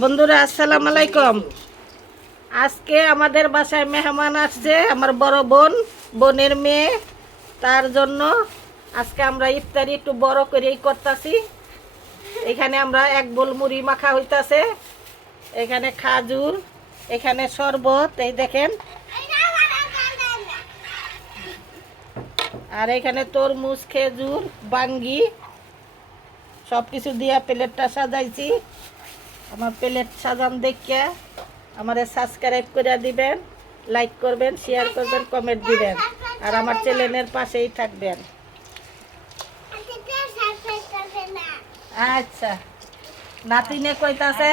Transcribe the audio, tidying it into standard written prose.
বন্ধুরা আসসালামু আলাইকুম। আজকে আমাদের বাসায় মেহমান আসছে, আমার বড় বোনের মেয়ে। তার জন্য আজকে আমরা ইফতারি একটু বড় করেই করতেছি। এখানে আমরা এক বোল মুড়ি মাখা হইতাছে, এখানে খাজুর, এখানে শরবত, এই দেখেন, আর এখানে তরমুজ, খেজুর, বাঙ্গি সব কিছু দিয়া প্লেটটা সাজাইছি। আমার প্লেট সাজান দেখিয়া আমারে সাবস্ক্রাইব করে দিবেন, লাইক করবেন, শেয়ার করবেন, কমেন্ট দিবেন, আর আমার চ্যানেলের পাশেই থাকবেন। আচ্ছা, নাতিনে কইতাছে